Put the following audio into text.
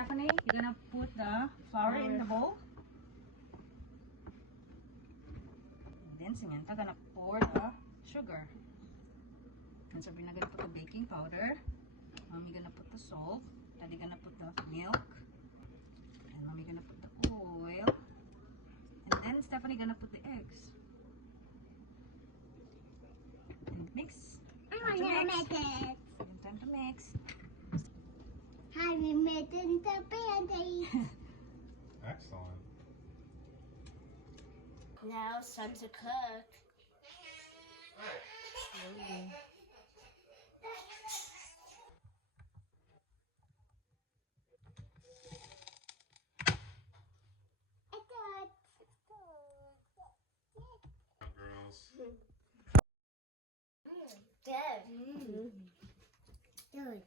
Stephanie, you're gonna put the flour in the bowl. And then Samantha gonna pour the sugar. And Sabrina gonna put the baking powder. Mommy gonna put the salt. Daddy gonna put the milk. And Mommy gonna put the oil. And then Stephanie gonna put the eggs. And mix. I'm gonna make it. Time to mix. Have you made it the band-aid? Excellent. Now it's time to cook. Slowly. Girls. Good. Good.